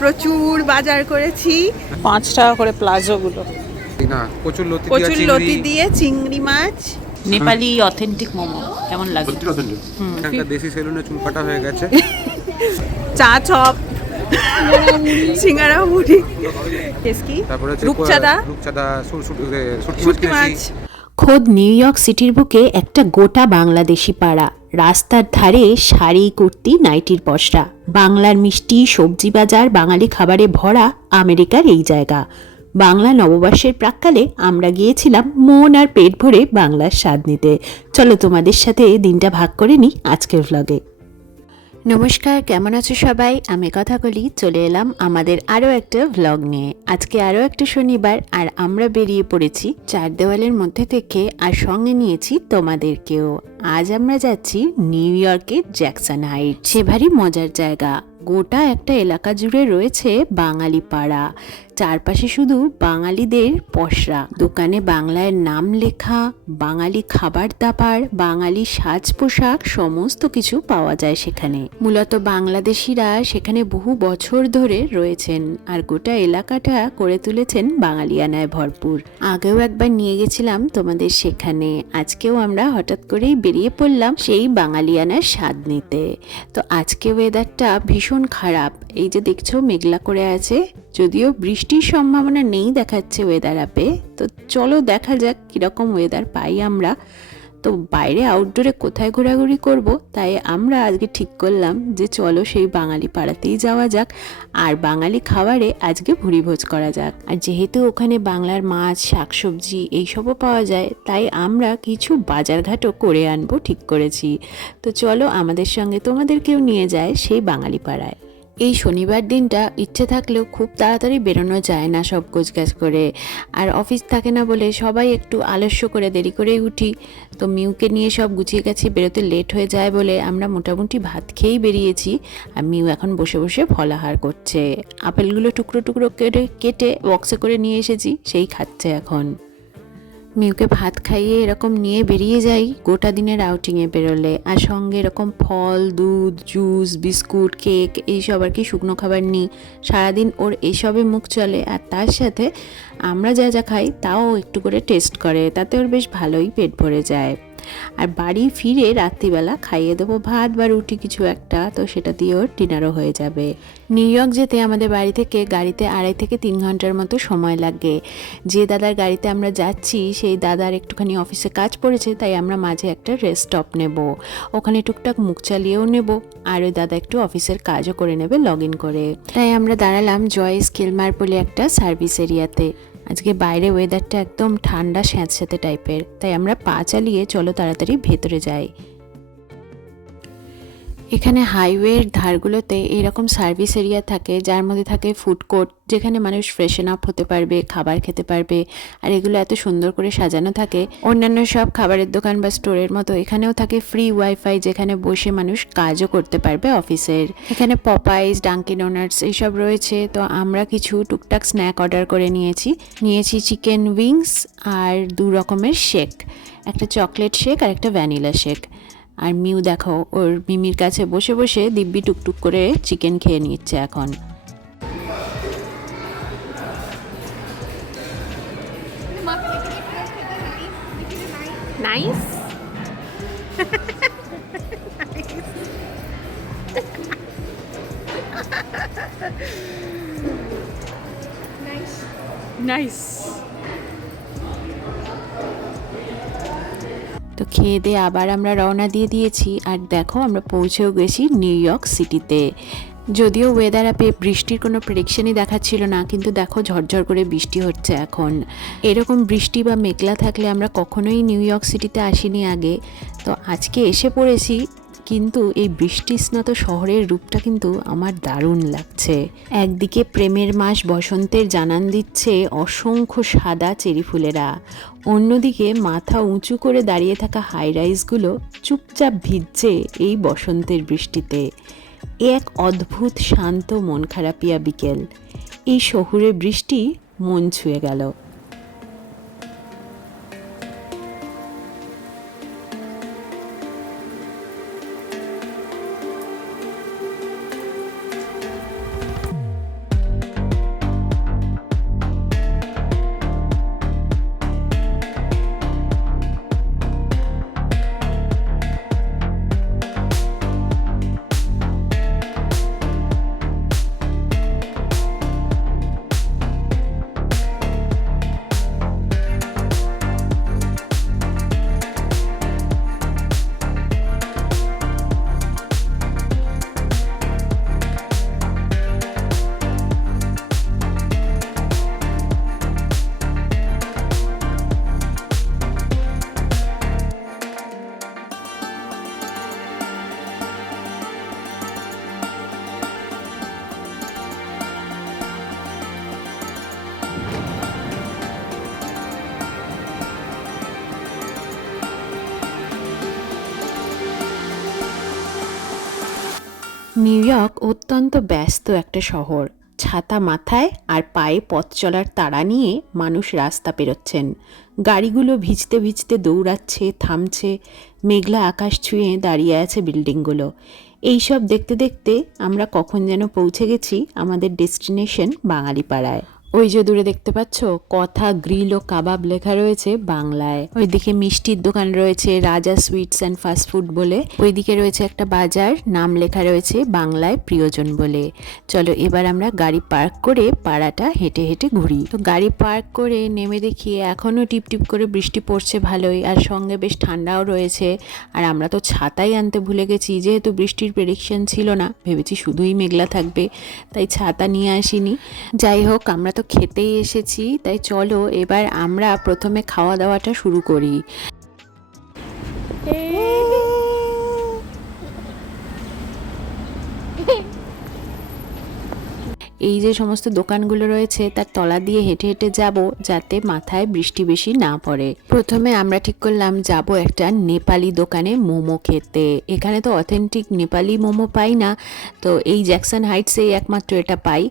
প্রচুর বাজার করেছি। 5 টাকা করে প্লাজো গুলো। না, কচুর লতি দিয়ে চিংড়ি মাছ, নেপালি অথেন্টিক মোমো কেমন লাগে? এখানকার দেশি সেলুনে চুল কাটা হয়ে গেছে। চা চপ, সিঙ্গারা মুড়ি, টেস্কি, তারপরে রূপচাঁদা, শুটকি মাছ। খোদ নিউ ইয়র্ক সিটির বুকে একটা গোটা বাংলাদেশি পাড়া। রাস্তার ধারে শাড়ি, কুর্তি, নাইটির পসরা, বাংলার মিষ্টি, সবজি বাজার, বাঙালি খাবারে ভরা আমেরিকার এই জায়গা। বাংলা নববর্ষের প্রাক্কালে আমরা গিয়েছিলাম মন আর পেট ভরে বাংলার স্বাদ নিতে। চলো তোমাদের সাথে দিনটা ভাগ করে নিই আজকের ভ্লগে। নমস্কার, কেমন আছো সবাই? আমি কথা বলি চলে এলাম আমাদের আরও একটা ভ্লগ নিয়ে। আজকে আরও একটা শনিবার আর আমরা বেরিয়ে পড়েছি চার দেওয়ালের মধ্যে থেকে, আর সঙ্গে নিয়েছি তোমাদেরকেও। আজ আমরা যাচ্ছি নিউ ইয়র্কের জ্যাকসন হাইট। সে ভারী মজার জায়গা। গোটা একটা এলাকা জুড়ে রয়েছে বাঙালি পাড়া। চারপাশে শুধু বাঙালিদের পসরা, দোকানে বাংলায় নাম লেখা, বাঙালি খাবার দাবার, বাঙালি সাজ পোশাক সমস্ত কিছু পাওয়া যায় সেখানে। মূলত বাংলাদেশিরা সেখানে বহু বছর ধরে রয়েছেন আর গোটা এলাকাটা করে তুলেছেন বাঙালিয়ানায় ভরপুর। আগেও একবার নিয়ে গেছিলাম তোমাদের সেখানে। আজকেও আমরা হঠাৎ করেই বেরিয়ে পড়লাম সেই বাঙালিয়ানার স্বাদ নিতে। তো আজকে ওয়েদারটা ভীষণ খারাপ। এই যে দেখছো মেঘলা করে আছে, যদিও বৃষ্টির সম্ভাবনা নেই দেখাচ্ছে ওয়েদার অ্যাপে। তো চলো দেখা যাক কীরকম ওয়েদার পাই আমরা। তো বাইরে আউটডোরে কোথায় ঘোরাঘুরি করব, তাই আমরা আজকে ঠিক করলাম যে চলো সেই বাঙালি পাড়াতেই যাওয়া যাক আর বাঙালি খাবারে আজকে ভুরিভোজ করা যাক। আর যেহেতু ওখানে বাংলার মাছ, শাকসবজি এইসবও পাওয়া যায়, তাই আমরা কিছু বাজারঘাটও করে আনবো ঠিক করেছি। তো চলো আমাদের সঙ্গে তোমাদেরকেও নিয়ে যায় সেই বাঙালি পাড়ায়। এই শনিবার দিনটা ইচ্ছে থাকলেও খুব তাড়াতাড়ি বেরোনো যায় না সব গোছগাছ করে, আর অফিস থাকে না বলে সবাই একটু আলস্য করে দেরি করেই উঠি। তো মিউকে নিয়ে সব গুছিয়ে গেছি, বেরোতে লেট হয়ে যায় বলে আমরা মোটামুটি ভাত খেয়েই বেরিয়েছি। আর মিউ এখন বসে বসে ফলাহার করছে। আপেলগুলো টুকরো টুকরো কেটে বক্সে করে নিয়ে এসেছি, সেই খাচ্ছে এখন। মিউকে ভাত খাইয়ে এরকম নিয়ে বেরিয়ে যাই গোটা দিনের আউটিংয়ে বেরোলে। আর সঙ্গে এরকম ফল, দুধ, জুস, বিস্কুট, কেক এইসব আর কি শুকনো খাবার নিই। সারাদিন ওর এইসবে মুখ চলে। আর তার সাথে আমরা যা যা খাই তাও একটু করে টেস্ট করে, তাতে ওর বেশ ভালোই পেট ভরে যায়। আর বাড়ি ফিরে রাত্রিবেলা খাইয়ে দেবো ভাত বা রুটি কিছু একটা, তো সেটা দিয়ে ওর ডিনারও হয়ে যাবে। নিউ ইয়র্ক যেতে আমাদের বাড়ি থেকে গাড়িতে 2.5 থেকে 3 ঘন্টার মতো সময় লাগে। যে দাদার গাড়িতে আমরা যাচ্ছি সেই দাদার একটুখানি অফিসে কাজ পড়েছে, তাই আমরা মাঝে একটা রেস্ট স্টপ নেব। ওখানে টুকটাক মুখ চালিয়েও নেব, আর ওই দাদা একটু অফিসের কাজও করে নেবে লগ ইন করে। তাই আমরা দাঁড়ালাম জয়েস কিলমার বলে একটা সার্ভিস এরিয়াতে। আজকে বাইরে ওয়েদারটা একদম ঠান্ডা স্যাঁতস্যাঁতে টাইপের, তাই আমরা পা চালিয়ে চলো তাড়াতাড়ি ভেতরে যাই। এখানে হাইওয়ের ধারগুলোতে এইরকম সার্ভিস এরিয়া থাকে, যার মধ্যে থাকে ফুড কোর্ট, যেখানে মানুষ ফ্রেশন আপ হতে পারবে, খাবার খেতে পারবে। আর এগুলো এত সুন্দর করে সাজানো থাকে। অন্যান্য সব খাবারের দোকান বা স্টোরের মতো এখানেও থাকে ফ্রি ওয়াইফাই, যেখানে বসে মানুষ কাজও করতে পারবে অফিসের। এখানে পপাইজ, ডাঙ্কিন ডোনাটস এইসব রয়েছে। তো আমরা কিছু টুকটাক স্ন্যাক অর্ডার করে নিয়েছি চিকেন উইংস আর 2 রকমের শেক, একটা চকলেট শেক আর একটা ভ্যানিলা শেক। আর মিউ দেখো ওর মিমির কাছে বসে বসে দিব্যি টুকটুক করে চিকেন খেয়ে নিচ্ছে এখন। নাইস। নাইস। তো খেয়ে দিয়ে আবার আমরা রওনা দিয়ে দিয়েছি। আর দেখো আমরা পৌঁছেও গেছি নিউ ইয়র্ক সিটিতে। যদিও ওয়েদার অ্যাপে বৃষ্টির কোনো প্রেডিকশনই দেখাচ্ছিল না, কিন্তু দেখো ঝরঝর করে বৃষ্টি হচ্ছে এখন। এরকম বৃষ্টি বা মেঘলা থাকলে আমরা কখনোই নিউ ইয়র্ক সিটিতে আসিনি আগে। তো আজকে এসে পড়েছি, কিন্তু এই বৃষ্টিস্নাত শহরের রূপটা কিন্তু আমার দারুণ লাগছে। একদিকে প্রেমের মাস বসন্তের জানান দিচ্ছে অসংখ্য সাদা চেরি ফুলেরা, অন্যদিকে মাথা উঁচু করে দাঁড়িয়ে থাকা হাই রাইজগুলো চুপচাপ ভিজছে এই বসন্তের বৃষ্টিতে। এক অদ্ভুত শান্ত মন খারাপিয়া বিকেল। এই শহুরে বৃষ্টি মন ছুঁয়ে গেল। নিউ ইয়র্ক অত্যন্ত ব্যস্ত একটা শহর। ছাতা মাথায় আর পায়ে পথ চলার তাড়া নিয়ে মানুষ রাস্তা পেরোচ্ছেন। গাড়িগুলো ভিজতে ভিজতে দৌড়াচ্ছে, থামছে, মেঘলা আকাশ ছুঁয়ে দাঁড়িয়ে আছে বিল্ডিংগুলো। এইসব দেখতে দেখতে আমরা কখন যেন পৌঁছে গেছি আমাদের ডেস্টিনেশন বাঙালিপাড়ায়। ওই যে দূরে দেখতে পাচ্ছ কথা গ্রিল ও কাবাব লেখা রয়েছে বাংলায়। ওইদিকে মিষ্টির দোকান রয়েছে রাজা সুইটস অ্যান্ড ফাস্টফুড বলে। ওইদিকে রয়েছে একটা বাজার, নাম লেখা রয়েছে বাংলায় প্রিয়জন বলে। চলো এবার আমরা গাড়ি পার্ক করে পাড়াটা হেঁটে হেঁটে ঘুরি। তো গাড়ি পার্ক করে নেমে দেখি এখনও টিপটিপ করে বৃষ্টি পড়ছে ভালোই, আর সঙ্গে বেশ ঠান্ডাও রয়েছে। আর আমরা তো ছাতাই আনতে ভুলে গেছি, যেহেতু বৃষ্টির প্রেডিকশন ছিল না, ভেবেছি শুধুই মেঘলা থাকবে, তাই ছাতা নিয়ে আসিনি। যাই হোক, আমরা তো খেতেই এসেছি, তাই চলো এবার আমরা প্রথমে খাওয়া দাওয়াটা শুরু করি। এই যে সমস্ত দোকানগুলো রয়েছে তার তলা দিয়ে হেঁটে হেঁটে যাব, যাতে মাথায় বৃষ্টি বেশি না পড়ে। প্রথমে আমরা ঠিক করলাম যাব একটা নেপালি দোকানে মোমো খেতে। এখানে তো অথেন্টিক নেপালি মোমো পাই না, তো এই জ্যাকসন হাইটসেই একমাত্র এটা পাই।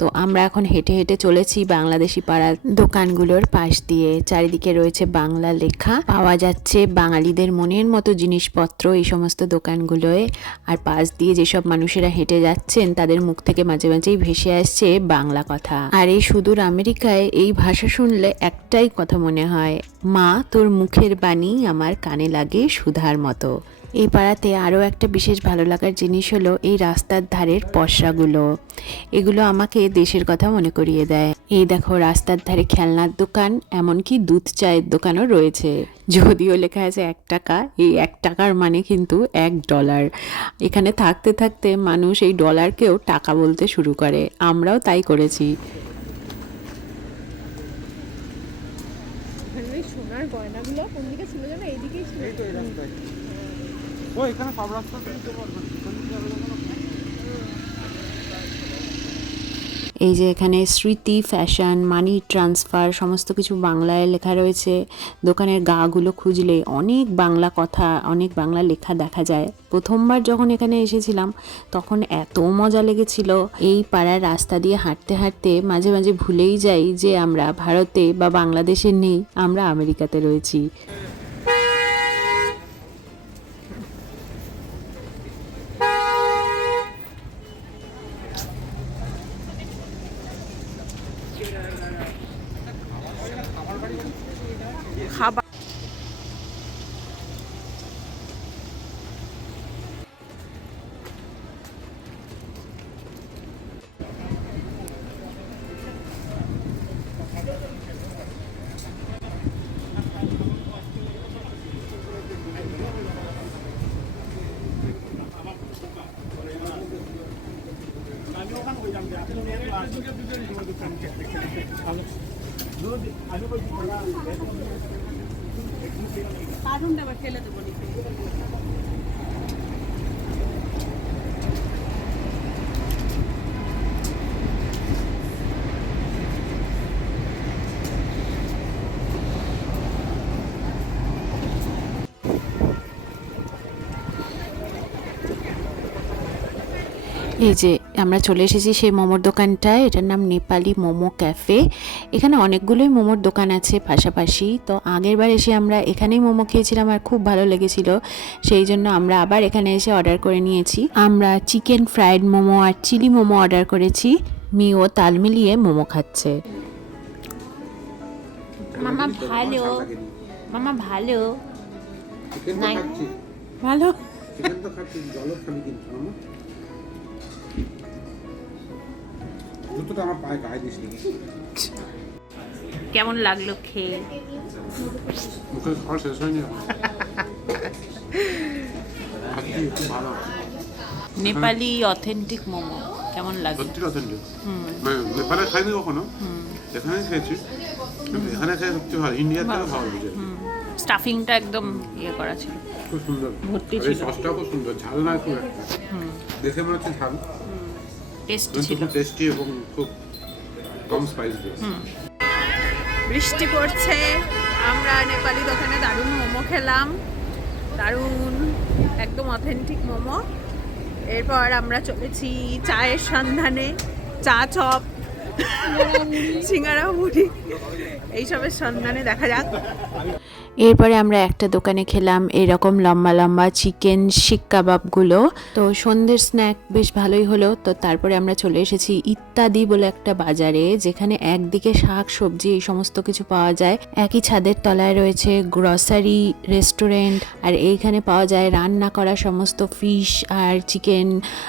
তো আমরা এখন হেঁটে হেঁটে চলেছি বাংলাদেশি পাড়ার দোকানগুলোর পাশ দিয়ে। চারিদিকে রয়েছে বাংলা লেখা, পাওয়া যাচ্ছে বাঙালিদের মনের মতো জিনিসপত্র এই সমস্ত দোকানগুলোয়। আর পাশ দিয়ে যেসব মানুষেরা হেঁটে যাচ্ছেন তাদের মুখ থেকে মাঝে মাঝেই ভেসে আসছে বাংলা কথা। আর এই সুদূর আমেরিকায় এই ভাষা শুনলে একটাই কথা মনে হয়, মা তোর মুখের বাণী আমার কানে লাগে সুধার মতো। এই পাড়াতে আরও একটা বিশেষ ভালো লাগার জিনিস হলো এই রাস্তার ধারের পসরাগুলো। এগুলো আমাকে দেশের কথা মনে করিয়ে দেয়। এই দেখো রাস্তার ধারে খেলনার দোকান, এমনকি দুধ চায়ের দোকানও রয়েছে। যদিও লেখা আছে 1 টাকা, এই 1 টাকার মানে কিন্তু $1। এখানে থাকতে থাকতে মানুষ এই ডলারকেও টাকা বলতে শুরু করে, আমরাও তাই করেছি। সোনার গয়নাগুলো কোন দিকে ছিল যেন? এইদিকেই ছিল। ও এখানে সব রাস্তা দিতে পারবেন। এই যে এখানে স্মৃতি ফ্যাশন, মানি ট্রান্সফার সমস্ত কিছু বাংলায় লেখা রয়েছে। দোকানের গাগুলো খুঁজলে অনেক বাংলা কথা, অনেক বাংলা লেখা দেখা যায়। প্রথমবার যখন এখানে এসেছিলাম তখন এত মজা লেগেছিল। এই পাড়ার রাস্তা দিয়ে হাঁটতে হাঁটতে মাঝে মাঝে ভুলেই যাই যে আমরা ভারতে বা বাংলাদেশে নেই, আমরা আমেরিকাতে রয়েছি। খাবার ফেলে দেবো। এই যে আমরা চলে এসেছি সেই মোমোর দোকানটায়, এটার নাম নেপালি মোমো ক্যাফে। এখানে অনেকগুলোই মোমোর দোকান আছে পাশাপাশি। তো আগের বার এসে আমরা এখানেই মোমো খেয়েছিলাম আর খুব ভালো লেগেছিল, সেই জন্য আমরা আবার এখানে এসে অর্ডার করে নিয়েছি। আমরা চিকেন ফ্রাইড মোমো আর চিলি মোমো অর্ডার করেছি। মিও তাল মিলিয়ে মোমো খাচ্ছে। মামা ভালো, মামা ভালো, নাই ভালো। চিকেন তো খাচ্ছি, জলও খাবি কিন্তু মামা। জুতোটা আমার পায়ে গায়ে দিস না। কেমন লাগলো খেয়ে? মুখে খাওয়া শেষ হয়নি এখন। খুব ভালো নেপালি অথেন্টিক মোমো কেমন লাগে? সত্যি অথেন্টিক। নেপালে খাইনি কখনো, এখানে খেয়েছি, কিন্তু এখানে খেয়ে সত্যি ভালো। ইন্ডিয়ার থেকে ভালো লাগে। স্টাফিংটা একদম ইয়ে করা ছিল, খুব সুন্দর, ভর্তি আর এই সসটাও খুব সুন্দর, ঝাল না খুব একটা, দেখে মনে হচ্ছে ঝাল, টেস্টি কিন্তু ছিল। খুব টেস্টি এবং খুব কম স্পাইস দিয়ে। বৃষ্টি পড়ছে, আমরা নেপালি দোকানে দারুণ মোমো খেলাম, দারুণ একদম অথেন্টিক মোমো। এরপর আমরা চলেছি চায়ের সন্ধানে, চা চপ, সিঙ্গারা মুড়ি এইসবের সন্ধানে, দেখা যাক। এরপরে আমরা একটা দোকানে খেলাম এরকম লম্বা লম্বা চিকেন শিক কাবাবগুলো। তো সন্ধ্যের স্ন্যাক বেশ ভালোই হলো। তো তারপরে আমরা চলে এসেছি ইত্যাদি বলে একটা বাজারে, যেখানে একদিকে শাক সবজি এই সমস্ত কিছু পাওয়া যায়, একই ছাদের তলায় রয়েছে গ্রসারি রেস্টুরেন্ট, আর এইখানে পাওয়া যায় রান্না করা সমস্ত ফিশ আর চিকেন,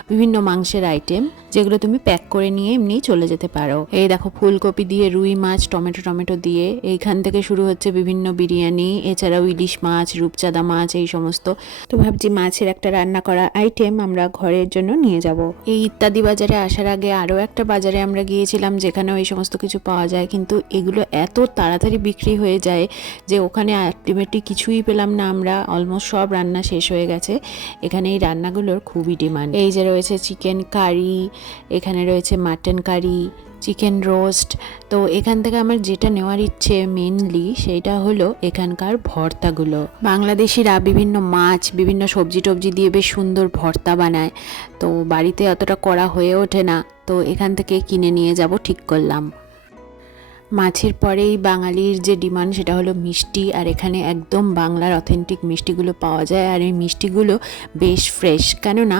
বিভিন্ন মাংসের আইটেম, যেগুলো তুমি প্যাক করে নিয়ে এমনি চলে যেতে পারো। এই দেখো ফুলকপি দিয়ে রুই মাছ, টমেটো দিয়ে, এইখান থেকে শুরু হচ্ছে বিভিন্ন বিরিয়ানি, এছাড়াও ইলিশ মাছ, রূপচাঁদা মাছ, এই সমস্ত। তো ভাবছি মাছের একটা রান্না করা আইটেম আমরা ঘরের জন্য নিয়ে যাব। এই ইত্যাদি বাজারে আসার আগে আরও একটা বাজারে আমরা গিয়েছিলাম, যেখানেও এই সমস্ত কিছু পাওয়া যায়, কিন্তু এগুলো এত তাড়াতাড়ি বিক্রি হয়ে যায় যে ওখানে আলটিমেটলি কিছুই পেলাম না আমরা। অলমোস্ট সব রান্না শেষ হয়ে গেছে। এখানে এই রান্নাগুলোর খুবই ডিমান্ড। এই যে রয়েছে চিকেন কারি, এখানে রয়েছে মাটন কারি, চিকেন রোস্ট। তো এখান থেকে আমার যেটা নেওয়ার ইচ্ছে মেনলি সেইটা হলো এখানকার ভর্তাগুলো। বাংলাদেশিরা বিভিন্ন মাছ, বিভিন্ন সবজি টবজি দিয়ে বেশ সুন্দর ভর্তা বানায়। তো বাড়িতে অতটা করা হয়ে ওঠে না, তো এখান থেকে কিনে নিয়ে যাব ঠিক করলাম। মাছের পরেই বাঙালির যে ডিমান্ড সেটা হলো মিষ্টি, আর এখানে একদম বাংলার অথেন্টিক মিষ্টিগুলো পাওয়া যায়। আর এই মিষ্টিগুলো বেশ ফ্রেশ, কেননা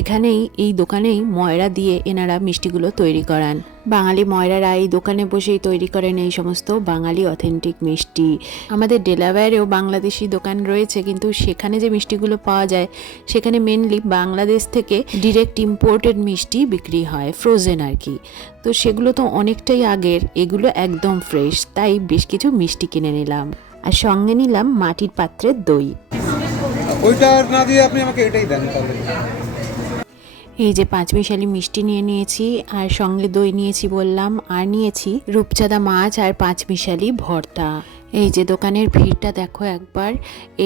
এখানেই এই দোকানেই ময়রা দিয়ে এনারা মিষ্টিগুলো তৈরি করান। বাঙালি ময়রারা এই দোকানে বসেই তৈরি করেন এই সমস্ত বাঙালি অথেন্টিক মিষ্টি। আমাদের ডেলাওয়্যারেও বাংলাদেশি দোকান রয়েছে, কিন্তু সেখানে যে মিষ্টিগুলো পাওয়া যায় সেখানে মেনলি বাংলাদেশ থেকে ডিরেক্ট ইম্পোর্টেড মিষ্টি বিক্রি হয়, ফ্রোজেন আর কি। তো সেগুলো তো অনেকটাই আগের, এগুলো একদম ফ্রেশ, তাই বেশ কিছু মিষ্টি কিনে নিলাম। আর সঙ্গে নিলাম মাটির পাত্রের দই। ওইটা না দিয়ে আপনি আমাকে এটাই দেন তাহলে। এই যে পাঁচমিশালি মিষ্টি নিয়ে নিয়েছি, আর সঙ্গে দই নিয়েছি বললাম, আর নিয়েছি রূপচাঁদা মাছ আর পাঁচমিশালি ভর্তা। এই যে দোকানের ভিড়টা দেখো একবার,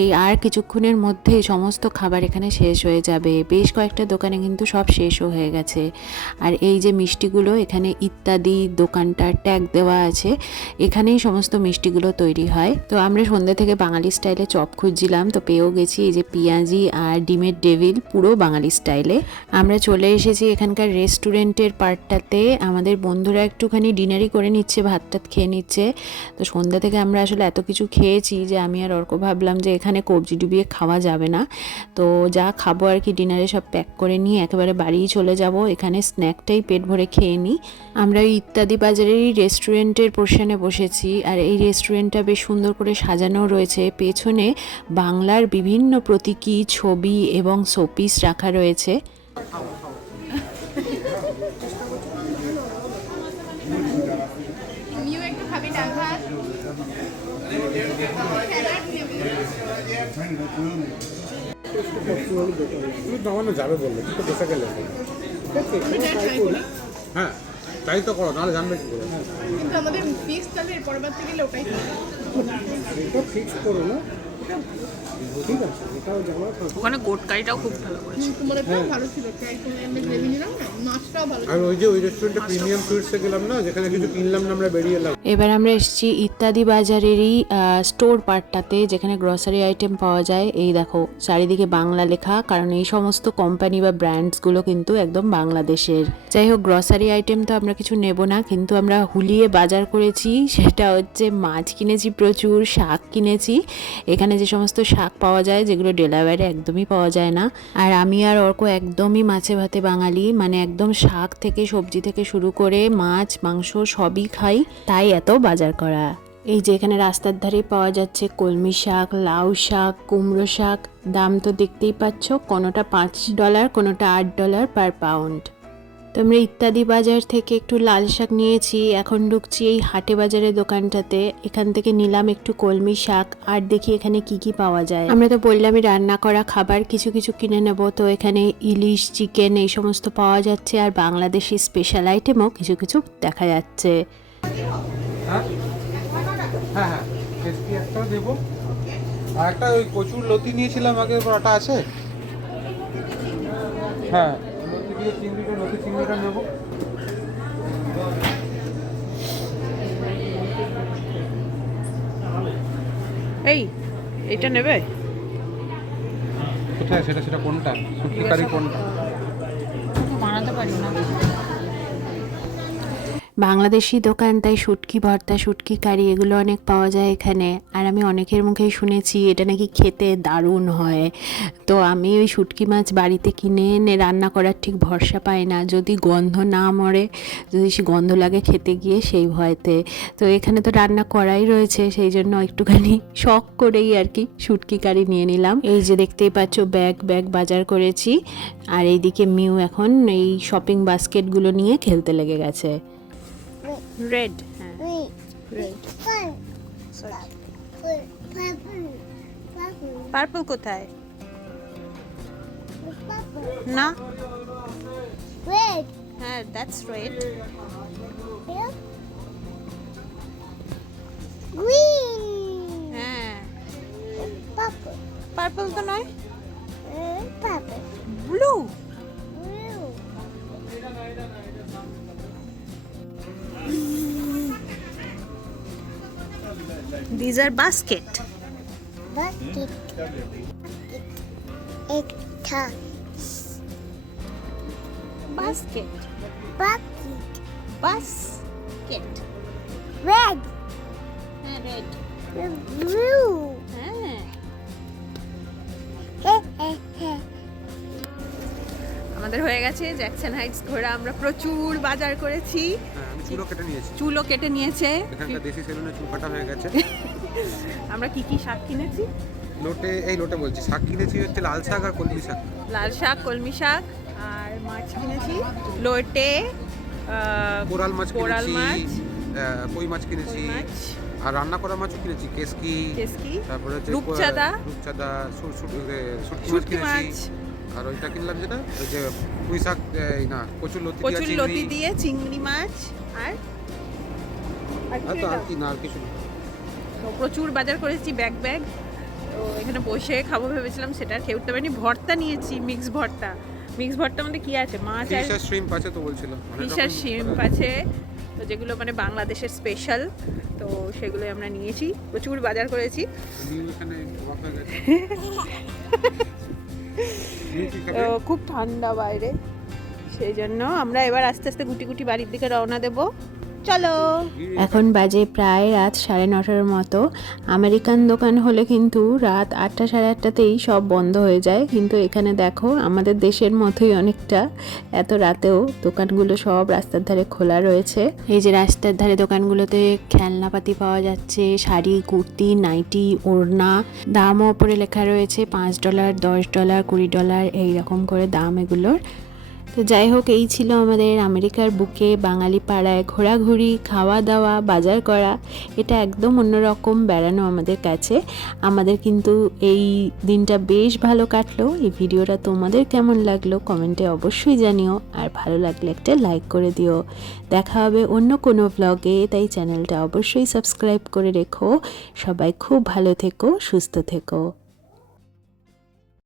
এই আর কিছুক্ষণের মধ্যে সমস্ত খাবার এখানে শেষ হয়ে যাবে। বেশ কয়েকটা দোকানে কিন্তু সব শেষও হয়ে গেছে। আর এই যে মিষ্টিগুলো, এখানে ইত্যাদি দোকানটার ট্যাগ দেওয়া আছে, এখানেই সমস্ত মিষ্টিগুলো তৈরি হয়। তো আমরা সন্ধ্যে থেকে বাঙালি স্টাইলে চপ খুঁজছিলাম, তো পেয়েও গেছি। এই যে পেঁয়াজি আর ডিমের ডেভিল, পুরো বাঙালি স্টাইলে। আমরা চলে এসেছি এখানকার রেস্টুরেন্টের পার্টটাতে। আমাদের বন্ধুরা একটুখানি ডিনারই করে নিচ্ছে, ভাত টাত খেয়ে নিচ্ছে। তো সন্ধ্যা থেকে আমরা আসলে এত কিছু খেয়েছি যে আমি আর অর্ক ভাবলাম যে এখানে কবজি ডুবিয়ে খাওয়া যাবে না। তো যা খাবো আর কি ডিনারে সব প্যাক করে নিয়ে একেবারে বাড়িই চলে যাব। এখানে স্ন্যাকটাই পেট ভরে খেয়ে নিই। আমরা ওই ইত্যাদি বাজারেরই রেস্টুরেন্টের পোর্শনে বসেছি, আর এই রেস্টুরেন্টটা বেশ সুন্দর করে সাজানো রয়েছে। পেছনে বাংলার বিভিন্ন প্রতীকী ছবি এবং শোপিস রাখা রয়েছে। নামানো যাবে বললে কিন্তু বসে গেলে হ্যাঁ তাই তো করো, নাহলে জানবে কি করে। কিন্তু আমাদের ফিক্স তাহলে এর পরের বার থেকে গেলে ওটাই এটা ফিক্স করো না, ঠিক আছে, এটাও জানা। ওখানে গোটকারিটাও খুব ভালো করেছে। তোমাদের ভালো ছিল, ট্রাই করে আমরা গ্রেভি নিলাম না, মাছটাও ভালো। আর ওই যে ওই রেস্টুরেন্টে প্রিমিয়াম সুইটসে গেলাম না, যেখানে কিছু কিনলাম না, আমরা বেরিয়ে এলাম। এবার আমরা এসেছি ইত্যাদি বাজারেরই স্টোর পার্টটাতে, যেখানে গ্রসারি আইটেম পাওয়া যায়। এই দেখো চারিদিকে বাংলা লেখা, কারণ এই সমস্ত কোম্পানি বা ব্র্যান্ডসগুলো কিন্তু একদম বাংলাদেশের। যাই হোক, গ্রসারি আইটেম তো আমরা কিছু নেব না, কিন্তু আমরা হুলিয়ে বাজার করেছি। সেটা হচ্ছে মাছ কিনেছি প্রচুর, শাক কিনেছি। এখানে যে সমস্ত শাক পাওয়া যায় যেগুলো ডেলাওয়্যারে একদমই পাওয়া যায় না। আর আমি আর অর্ক একদমই মাছে ভাতে বাঙালি, মানে একদম শাক থেকে সবজি থেকে শুরু করে মাছ মাংস সবই খাই, তাই এত বাজার করা। এই যে এখানে রাস্তার ধারে পাওয়া যাচ্ছে কলমি শাক, লাউ শাক, কুমড়ো শাক। দাম তো দেখতেই পাচ্ছ, কোনোটা $5, কোনোটা $8 পার পাউন্ড। তো আমরা ইত্যাদি বাজার থেকে একটু লাল শাক নিয়েছি। এখন ঢুকছি এই হাটে বাজারের দোকানটাতে। এখান থেকে নিলাম একটু কলমি শাক, আর দেখি এখানে কি কি পাওয়া যায়। আমরা তো বললামই রান্না করা খাবার কিছু কিছু কিনে নেব। তো এখানে ইলিশ, চিকেন এই সমস্ত পাওয়া যাচ্ছে, আর বাংলাদেশি স্পেশাল আইটেমও কিছু কিছু দেখা যাচ্ছে। হ্যাঁ হ্যাঁ টেস্টি একটা দেবো, আর একটা ওই কচুর লতি নিয়েছিলাম আগে, ওটা আছে? হ্যাঁ লতি দিয়ে চিংড়িটা, লতি চিংড়িটা নেবো। এই এটা নেবে? কোথায় সেটা? সেটা কোনটা? শুটকি কারি কোনটা? বাংলাদেশি দোকান, তাই শুটকি ভর্তা, শুটকি কারি এগুলো অনেক পাওয়া যায় এখানে। আর আমি অনেকের মুখেই শুনেছি এটা নাকি খেতে দারুণ হয়। তো আমি ওই শুটকি মাছ বাড়িতে কিনে এনে রান্না করার ঠিক ভরসা পাই না, যদি গন্ধ না মরে, যদি সে গন্ধ লাগে খেতে গিয়ে সেই ভয়তে। তো এখানে তো রান্না করাই রয়েছে, সেই জন্য একটুখানি শখ করেই আর কি শুটকি কারি নিয়ে নিলাম। এই যে দেখতেই পাচ্ছ ব্যাগ ব্যাগ বাজার করেছি। আর এইদিকে মিউ এখন এই শপিং বাস্কেটগুলো নিয়ে খেলতে লেগে গেছে। রেড, হ্যাঁ Wait. রেড। Purple. পার্পল কোথায়? না, Red. হ্যাঁ দ্যাটস রেড। Here. Green. হ্যাঁ, Purple. পার্পল তো নয়, Purple. Blue. Blue. These are basket. Basket. Egg tart. Basket. Basket. Basket. Red. হ্যাঁ রেড। Blue. হ্যাঁ, আমাদের হয়ে গেছে জ্যাকসন হাইটস ঘোরা। আমরা প্রচুর বাজার করেছি। হ্যাঁ, আমি চুলও কেটে নিয়েছি। চুলও কেটে নিয়েছে। এখানকার দেশি সেলুনে চুল কাটা হয়ে গেছে। আমরা কি কি শাক কিনেছি? লোটে বলছি, শাক কিনেছি হচ্ছে লাল শাক আর কলমি শাক। লাল শাক, কলমি শাক, আর মাছ কিনেছি লোটে, কোরাল মাছ কোরাল কিনেছি, মাছ, কই মাছ কিনেছি, কই মাছ, আর রান্না করা মাছও কিনেছি, কেসকি, কেসকি, তারপরে হচ্ছে রূপচাঁদা, শুটকি মাছ শুটকি মাছ, কিনেছি। আর ওইটা কিনলাম যেটা ওই যে পুঁই শাক, এই না কচুর লতি কচুর দিয়া লতি চিংড়ি। দিয়ে চিংড়ি মাছ, আর আর তো আর কি না, আর কিছু না। তো প্রচুর বাজার করেছি ব্যাগ ব্যাগ। তো এখানে বসে খাবো ভেবেছিলাম, সেটা আর খেয়ে উঠতে পারিনি। ভর্তা নিয়েছি, মিক্স ভর্তা। মিক্স ভর্তার মধ্যে কি আছে? মাছ আর ফিশ আর শ্রিম্প আছে তো বলছিল, ফিশ আর শিম্প আছে, তো যেগুলো মানে বাংলাদেশের স্পেশাল, তো সেগুলোই আমরা নিয়েছি। প্রচুর বাজার করেছি। নিউ এখানে অবাক হয়ে গেছে। তো খুব ঠান্ডা বাইরে, সেই জন্য আমরা এবার আস্তে আস্তে গুটি গুটি বাড়ির দিকে রওনা দেব। চলো। এখন বাজে প্রায় রাত 9:30 মতো। আমেরিকান দোকান হলে কিন্তু রাত 8টা সাড়ে 8টাতেই সব বন্ধ হয়ে যায়, কিন্তু এখানে দেখো আমাদের দেশের মতোই অনেকটা এত রাতেও দোকানগুলো সব রাস্তার ধারে খোলা রয়েছে। এই যে রাস্তার ধারে দোকানগুলোতে খেলনাপাতি পাওয়া যাচ্ছে, শাড়ি, কুর্তি, নাইটি, ওড়না। দামও ওপরে লেখা রয়েছে $5, $10, $20 এইরকম করে দাম এগুলোর। তো যাই হোক, এই ছিল আমাদের আমেরিকার বুকে বাঙালি পাড়ায় ঘোরাঘুরি, খাওয়া দাওয়া, বাজার করা। এটা একদম অন্যরকম বেড়ানো আমাদের কাছে। আমাদের কিন্তু এই দিনটা বেশ ভালো কাটলো। এই ভিডিওটা তোমাদের কেমন লাগলো কমেন্টে অবশ্যই জানিও, আর ভালো লাগলে একটা লাইক করে দিও। দেখা হবে অন্য কোনো ভ্লগে, তাই চ্যানেলটা অবশ্যই সাবস্ক্রাইব করে রেখো। সবাই খুব ভালো থেকো, সুস্থ থেকো।